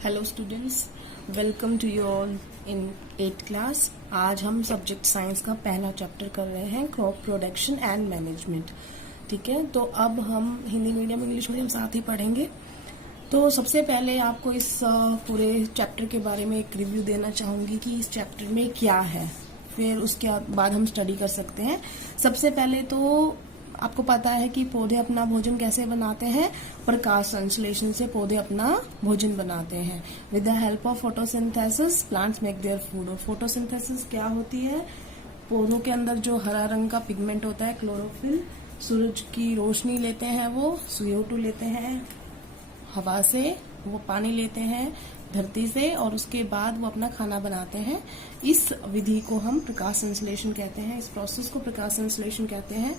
Hello students, welcome to you all in 8th class. आज हम subject science का पहला चैप्टर कर रहे हैं, क्रॉप प्रोडक्शन एंड मैनेजमेंट। ठीक है, तो अब हम हिंदी मीडियम इंग्लिश मीडियम साथ ही पढ़ेंगे। तो सबसे पहले आपको इस पूरे चैप्टर के बारे में एक रिव्यू देना चाहूंगी कि इस चैप्टर में क्या है, फिर उसके बाद हम स्टडी कर सकते हैं। सबसे पहले तो आपको पता है कि पौधे अपना भोजन कैसे बनाते हैं। प्रकाश संश्लेषण से पौधे अपना भोजन बनाते हैं। With the help of photosynthesis plants make their food. और फोटोसिंथेसिस क्या होती है? पौधों के अंदर जो हरा रंग का पिगमेंट होता है, क्लोरोफिल, सूरज की रोशनी लेते हैं, वो CO2 लेते हैं हवा से, वो पानी लेते हैं धरती से, और उसके बाद वो अपना खाना बनाते हैं। इस विधि को हम प्रकाश संश्लेषण कहते हैं। इस प्रोसेस को प्रकाश संश्लेषण कहते हैं।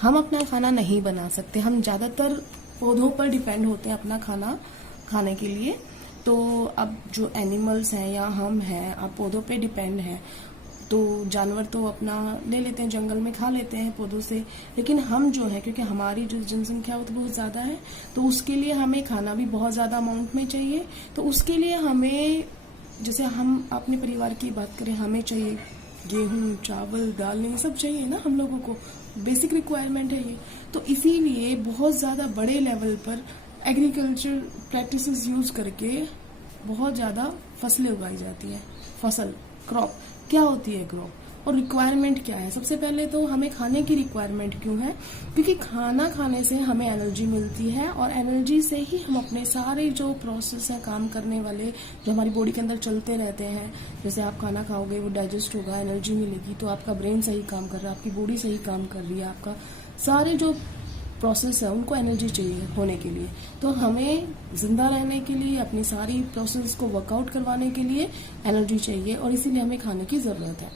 हम अपना खाना नहीं बना सकते, हम ज्यादातर पौधों पर डिपेंड होते हैं अपना खाना खाने के लिए। तो अब जो एनिमल्स हैं या हम हैं, अब पौधों पे डिपेंड हैं। तो जानवर तो अपना ले लेते हैं, जंगल में खा लेते हैं पौधों से, लेकिन हम जो है, क्योंकि हमारी जो जनसंख्या वो तो बहुत ज्यादा है, तो उसके लिए हमें खाना भी बहुत ज्यादा अमाउंट में चाहिए। तो उसके लिए हमें, जैसे हम अपने परिवार की बात करें, हमें चाहिए गेहूं, चावल, दाल, ये सब चाहिए ना हम लोगों को, बेसिक रिक्वायरमेंट है ये। तो इसीलिए बहुत ज्यादा बड़े लेवल पर एग्रीकल्चर प्रैक्टिसेस यूज करके बहुत ज्यादा फसलें उगाई जाती है। फसल, क्रॉप क्या होती है क्रॉप, और रिक्वायरमेंट क्या है? सबसे पहले तो हमें खाने की रिक्वायरमेंट क्यों है? क्योंकि खाना खाने से हमें एनर्जी मिलती है, और एनर्जी से ही हम अपने सारे जो प्रोसेस है काम करने वाले, जो हमारी बॉडी के अंदर चलते रहते हैं। जैसे आप खाना खाओगे, वो डाइजेस्ट होगा, एनर्जी मिलेगी, तो आपका ब्रेन सही काम कर रहा है, आपकी बॉडी सही काम कर रही है, आपका सारे जो प्रोसेस है उनको एनर्जी चाहिए होने के लिए। तो हमें जिंदा रहने के लिए, अपनी सारी प्रोसेस को वर्कआउट करवाने के लिए एनर्जी चाहिए, और इसीलिए हमें खाने की जरूरत है।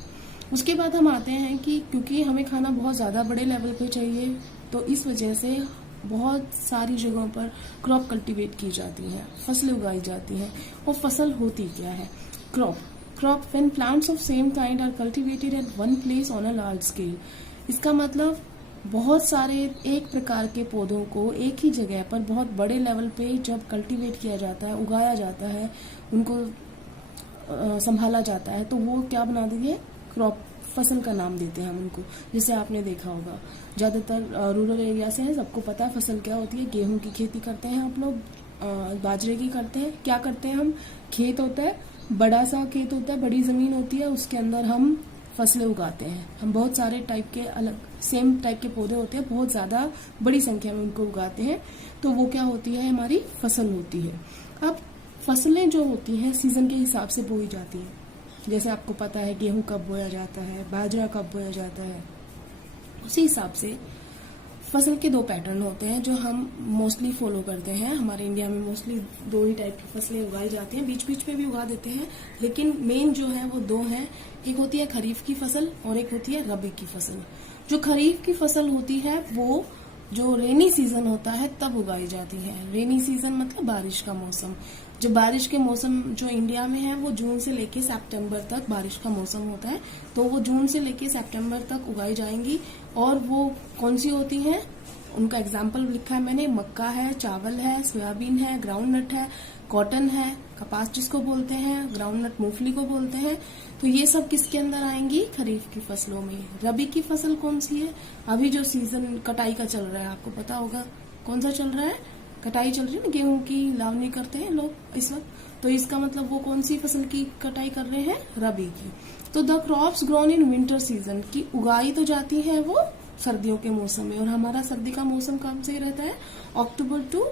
उसके बाद हम आते हैं कि क्योंकि हमें खाना बहुत ज्यादा बड़े लेवल पे चाहिए, तो इस वजह से बहुत सारी जगहों पर क्रॉप कल्टीवेट की जाती है, फसलें उगाई जाती हैं। और फसल होती क्या है? Crop when plants of same kind are cultivated at one place on a large scale. इसका मतलब बहुत सारे एक प्रकार के पौधों को एक ही जगह पर बहुत बड़े लेवल पे जब कल्टीवेट किया जाता है, उगाया जाता है, उनको संभाला जाता है, तो वो क्या बना देंगे? क्रॉप, फसल का नाम देते हैं हम उनको। जैसे आपने देखा होगा, ज्यादातर रूरल एरिया से है, सबको पता है फसल क्या होती है। गेहूं की खेती करते हैं आप लोग, बाजरे की करते हैं। क्या करते हैं हम? खेत होता है, बड़ा सा खेत होता है, बड़ी जमीन होती है, उसके अंदर हम फसलें उगाते हैं। हम बहुत सारे टाइप के, अलग सेम टाइप के पौधे होते हैं, बहुत ज्यादा बड़ी संख्या में उनको उगाते हैं, तो वो क्या होती है? हमारी फसल होती है। अब फसलें जो होती हैं सीजन के हिसाब से बोई जाती हैं। जैसे आपको पता है गेहूं कब बोया जाता है, बाजरा कब बोया जाता है, उसी हिसाब से फसल के दो पैटर्न होते हैं जो हम मोस्टली फॉलो करते हैं। हमारे इंडिया में मोस्टली दो ही टाइप की फसलें उगाई जाती हैं, बीच बीच में भी उगा देते हैं, लेकिन मेन जो है वो दो हैं। एक होती है खरीफ की फसल और एक होती है रबी की फसल। जो खरीफ की फसल होती है वो जो रेनी सीजन होता है तब उगाई जाती है। रेनी सीजन मतलब बारिश का मौसम। जो बारिश के मौसम जो इंडिया में है वो जून से लेके सितंबर तक बारिश का मौसम होता है, तो वो जून से लेके सितंबर तक उगाई जाएंगी। और वो कौन सी होती हैं? उनका एग्जाम्पल लिखा है मैंने, मक्का है, चावल है, सोयाबीन है, ग्राउंड नट है, कॉटन है, कपास जिसको बोलते हैं, ग्राउंड नट मूंगफली को बोलते हैं। तो ये सब किसके अंदर आएंगी? खरीफ की फसलों में। रबी की फसल कौन सी है? अभी जो सीजन कटाई का चल रहा है, आपको पता होगा कौन सा चल रहा है? कटाई चल रही है ना, गेहूं की लावनी करते हैं लोग इस वक्त, तो इसका मतलब वो कौन सी फसल की कटाई कर रहे हैं? रबी की। तो the crops grown in winter season, की उगाई तो जाती है वो सर्दियों के मौसम में, और हमारा सर्दी का मौसम कब से रहता है? अक्टूबर टू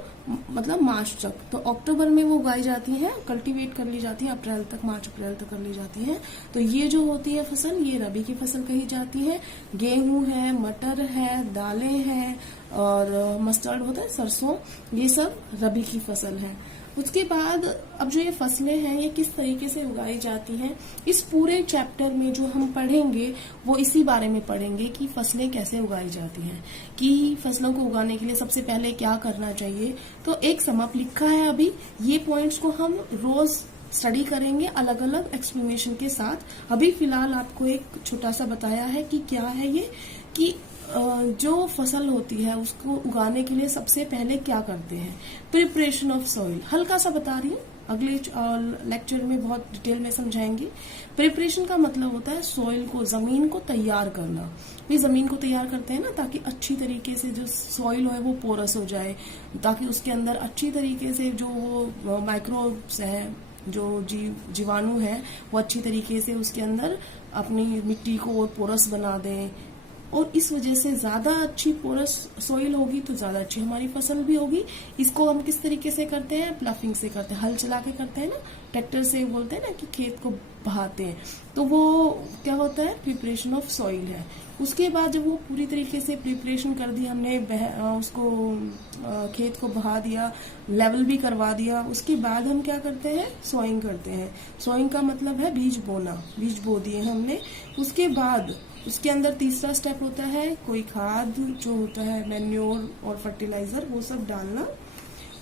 मतलब मार्च तक। तो अक्टूबर में वो उगाई जाती है, कल्टीवेट कर ली जाती है, अप्रैल तक, मार्च अप्रैल तक कर ली जाती है। तो ये जो होती है फसल, ये रबी की फसल कही जाती है। गेहूं है, मटर है, दालें हैं, और मस्टर्ड होता है, सरसों, ये सब रबी की फसल है। उसके बाद अब जो ये फसलें हैं ये किस तरीके से उगाई जाती हैं, इस पूरे चैप्टर में जो हम पढ़ेंगे वो इसी बारे में पढ़ेंगे कि फसलें कैसे उगाई जाती हैं, कि फसलों को उगाने के लिए सबसे पहले क्या करना चाहिए। तो एक समअप लिखा है अभी, ये पॉइंट्स को हम रोज स्टडी करेंगे अलग अलग एक्सप्लेनेशन के साथ। अभी फिलहाल आपको एक छोटा सा बताया है कि क्या है ये, कि जो फसल होती है उसको उगाने के लिए सबसे पहले क्या करते हैं? प्रिपरेशन ऑफ सॉइल, हल्का सा बता रही हूँ, अगले लेक्चर में बहुत डिटेल में समझाएंगे। प्रिपरेशन का मतलब होता है सॉइल को, जमीन को तैयार करना। ये जमीन को तैयार करते हैं ना ताकि अच्छी तरीके से जो सॉइल है वो पोरस हो जाए, ताकि उसके अंदर अच्छी तरीके से जो माइक्रोब्स है, जो जीवाणु है वो अच्छी तरीके से उसके अंदर अपनी मिट्टी को और पोरस बना दें। और इस वजह से ज्यादा अच्छी पोरस सॉइल होगी तो ज्यादा अच्छी हमारी फसल भी होगी। इसको हम किस तरीके से करते हैं? प्लफिंग से करते हैं, हल चला के करते हैं ना, ट्रैक्टर से बोलते हैं ना कि खेत को बहाते हैं, तो वो क्या होता है? प्रिपरेशन ऑफ सॉइल है। उसके बाद जब वो पूरी तरीके से प्रिपरेशन कर दी हमने, उसको खेत को बहा दिया, लेवल भी करवा दिया, उसके बाद हम क्या करते हैं? सोइंग करते हैं। सोइंग का मतलब है बीज बोना, बीज बो दिए हमने। उसके बाद उसके अंदर तीसरा स्टेप होता है कोई खाद जो होता है मैन्योर और फर्टिलाइजर, वो सब डालना।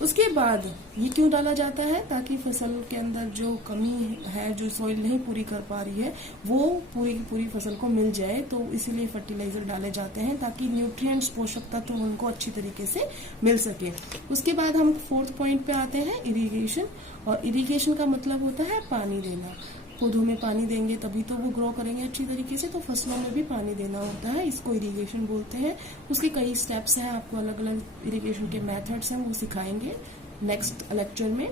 उसके बाद ये क्यों डाला जाता है? ताकि फसल के अंदर जो कमी है, जो सॉइल नहीं पूरी कर पा रही है, वो पूरी की पूरी फसल को मिल जाए, तो इसीलिए फर्टिलाइजर डाले जाते हैं ताकि न्यूट्रिएंट्स, पोषक तत्व उनको अच्छी तरीके से मिल सके। उसके बाद हम 4th पॉइंट पे आते हैं, इरिगेशन। और इरिगेशन का मतलब होता है पानी देना। पौधों में पानी देंगे तभी तो वो ग्रो करेंगे अच्छी तरीके से, तो फसलों में भी पानी देना होता है, इसको इरिगेशन बोलते हैं। उसके कई स्टेप्स हैं, आपको अलग अलग इरिगेशन के मेथड्स हैं, वो सिखाएंगे नेक्स्ट लेक्चर में।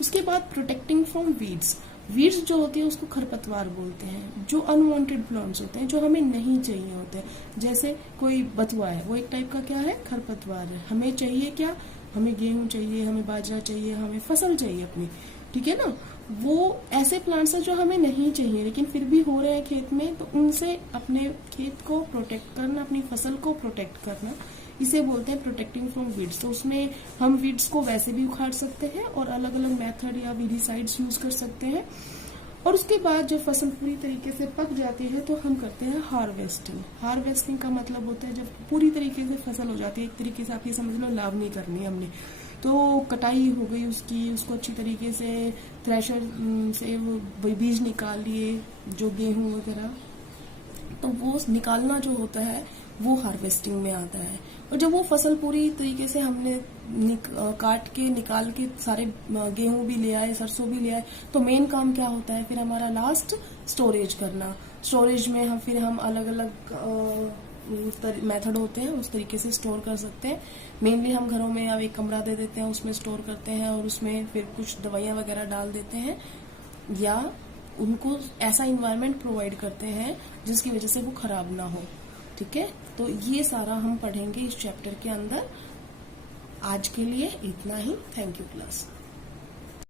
उसके बाद प्रोटेक्टिंग फ्रॉम वीड्स। वीड्स जो होती है उसको खरपतवार बोलते हैं, जो अनवांटेड प्लांट्स होते हैं, जो हमें नहीं चाहिए होते हैं। जैसे कोई बथुआ है, वो एक टाइप का क्या है? खरपतवार है। हमें चाहिए क्या? हमें गेहूं चाहिए, हमें बाजरा चाहिए, हमें फसल चाहिए अपनी, ठीक है ना। वो ऐसे प्लांट्स हैं जो हमें नहीं चाहिए लेकिन फिर भी हो रहे हैं खेत में, तो उनसे अपने खेत को प्रोटेक्ट करना, अपनी फसल को प्रोटेक्ट करना, इसे बोलते हैं प्रोटेक्टिंग फ्रॉम वीड्स। तो उसमें हम वीड्स को वैसे भी उखाड़ सकते हैं और अलग अलग मेथड या वीडिसाइड्स यूज कर सकते हैं। और उसके बाद जब फसल पूरी तरीके से पक जाती है तो हम करते हैं हार्वेस्टिंग। हार्वेस्टिंग का मतलब होता है जब पूरी तरीके से फसल हो जाती है, एक तरीके से आप ये समझ लो लावनी करनी हमने, तो कटाई हो गई उसकी, उसको अच्छी तरीके से थ्रेशर से वो बीज निकाल लिए, जो गेहूं वगैरह, तो वो निकालना जो होता है वो हार्वेस्टिंग में आता है। और जब वो फसल पूरी तरीके से हमने काट के निकाल के सारे गेहूं भी ले आए, सरसों भी ले आए, तो मेन काम क्या होता है फिर हमारा? लास्ट स्टोरेज करना। स्टोरेज में हम अलग अलग मेथड होते हैं, उस तरीके से स्टोर कर सकते हैं। मेनली हम घरों में अब एक कमरा दे देते हैं, उसमें स्टोर करते हैं और उसमें फिर कुछ दवाइयां वगैरह डाल देते हैं, या उनको ऐसा इन्वायरमेंट प्रोवाइड करते हैं जिसकी वजह से वो खराब ना हो, ठीक है। तो ये सारा हम पढ़ेंगे इस चैप्टर के अंदर। आज के लिए इतना ही। Thank you class.